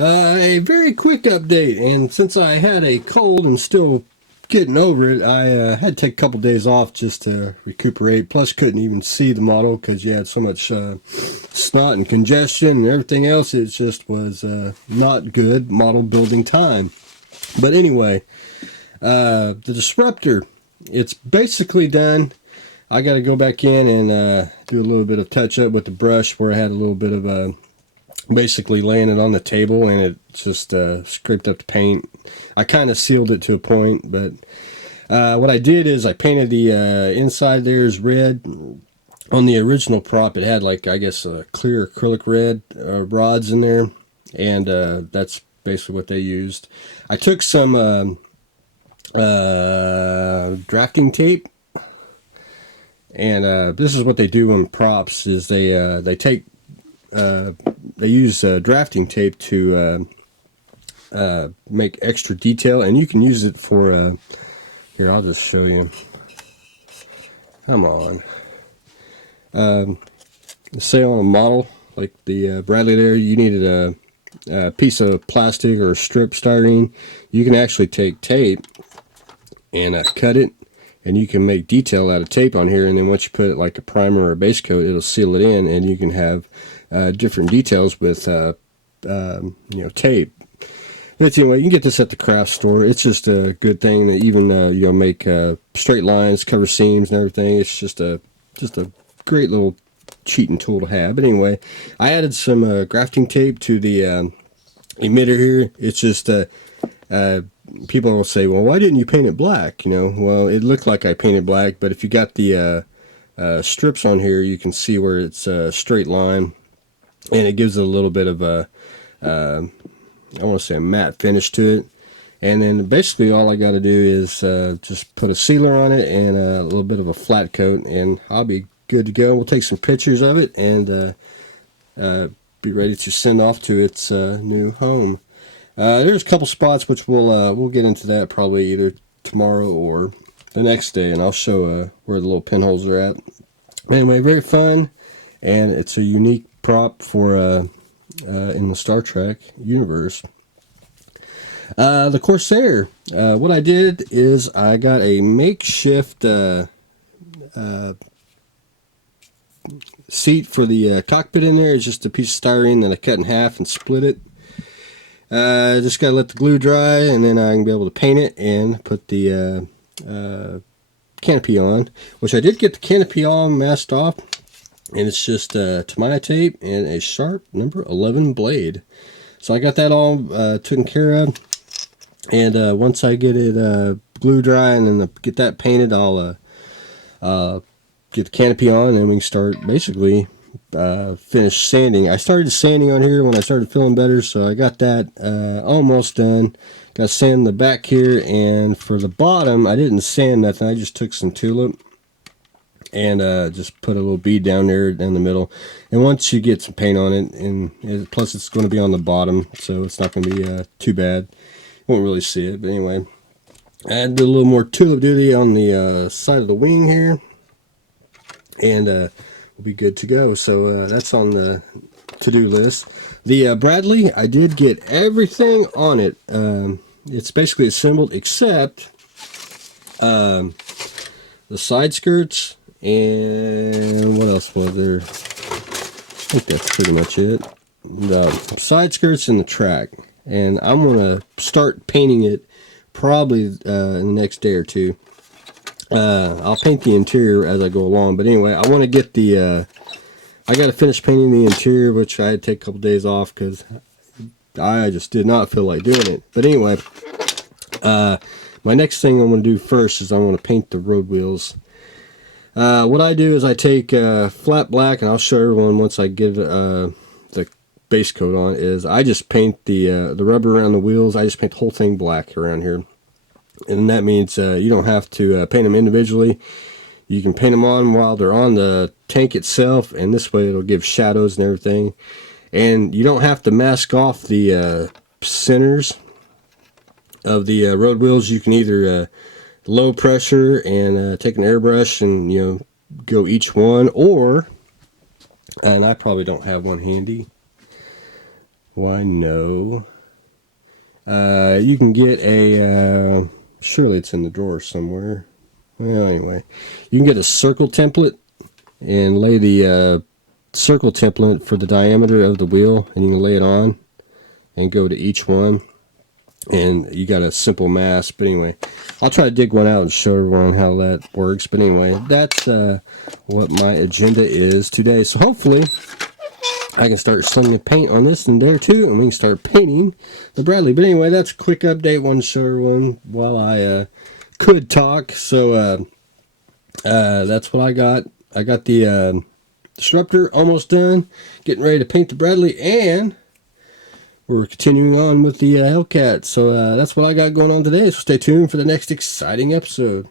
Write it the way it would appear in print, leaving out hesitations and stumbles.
A very quick update, and since I had a cold and still getting over it, I had to take a couple days off just to recuperate. Plus, couldn't even see the model because you had so much snot and congestion and everything else. It just was not good model building time. But anyway, the Disruptor, it's basically done. I got to go back in and do a little bit of touch up with the brush where I had a little bit of basically laying it on the table and it just scraped up the paint. I kind of sealed it to a point, but what I did is I painted the inside there is red. On the original prop, it had like, I guess, clear acrylic red rods in there, and that's basically what they used. I took some drafting tape, and this is what they do on props, is they take they use drafting tape to make extra detail, and you can use it for here, I'll just show you. Come on. Say on a model like the Bradley there, you needed a piece of plastic or a strip styrene. You can actually take tape and cut it, and you can make detail out of tape on here, and then once you put it like a primer or a base coat, it'll seal it in, and you can have different details with tape. But anyway, you can get this at the craft store. It's just a good thing that even make straight lines, cover seams, and everything. It's just a great little cheating tool to have. But anyway, I added some grafting tape to the emitter here. It's just people will say, well, why didn't you paint it black? Well, it looked like I painted black, but if you got the strips on here, you can see where it's a straight line, and it gives it a little bit of a I want to say a matte finish to it. And then basically all I got to do is just put a sealer on it and a little bit of a flat coat, and I'll be good to go. We'll take some pictures of it and be ready to send off to its new home. There's a couple spots which we'll get into that probably either tomorrow or the next day, and I'll show where the little pinholes are at. Anyway, very fun, and it's a unique prop for in the Star Trek universe. The Corsair. What I did is I got a makeshift seat for the cockpit in there. It's just a piece of styrene that I cut in half and split it. Just gotta let the glue dry, and then I can be able to paint it and put the canopy on, which I did get the canopy all masked off, and it's just Tamiya tape and a sharp number 11 blade. So I got that all taken care of, and once I get it glue dry and then get that painted, I'll get the canopy on, and then we can start basically finish sanding. I started sanding on here when I started feeling better, so I got that almost done. Got to sand the back here, and for the bottom I didn't sand nothing. I just took some tulip and just put a little bead down there in the middle, and once you get some paint on it, and plus it's going to be on the bottom, so it's not going to be too bad. You won't really see it, but anyway, I added a little more tulip duty on the side of the wing here, and we'll be good to go. So that's on the to-do list. The Bradley, I did get everything on it. It's basically assembled except the side skirts, and what else was there? I think that's pretty much it. The side skirts and the track, and I'm gonna start painting it probably in the next day or two. I'll paint the interior as I go along, but anyway, I want to get the I got to finish painting the interior, which I had to take a couple days off because I just did not feel like doing it. But anyway, my next thing I'm going to do first is I want to paint the road wheels. What I do is I take flat black, and I'll show everyone once I get the base coat on, is I just paint the rubber around the wheels. I just paint the whole thing black around here. And that means you don't have to paint them individually. You can paint them on while they're on the tank itself, and this way it'll give shadows and everything. And you don't have to mask off the centers of the road wheels. You can either low pressure and take an airbrush and go each one, or, and I probably don't have one handy, Why no. You can get a, surely it's in the drawer somewhere. Well, anyway, you can get a circle template and lay the circle template for the diameter of the wheel, and you can lay it on and go to each one, and you got a simple mass. But anyway, I'll try to dig one out and show everyone how that works. But anyway, that's what my agenda is today. So hopefully I can start slinging paint on this and there too, and we can start painting the Bradley. But anyway, that's a quick update. Wanted to show everyone while I could talk. So that's what I got. I got the Disruptor almost done, getting ready to paint the Bradley, and we're continuing on with the Hellcat. So that's what I got going on today. So stay tuned for the next exciting episode.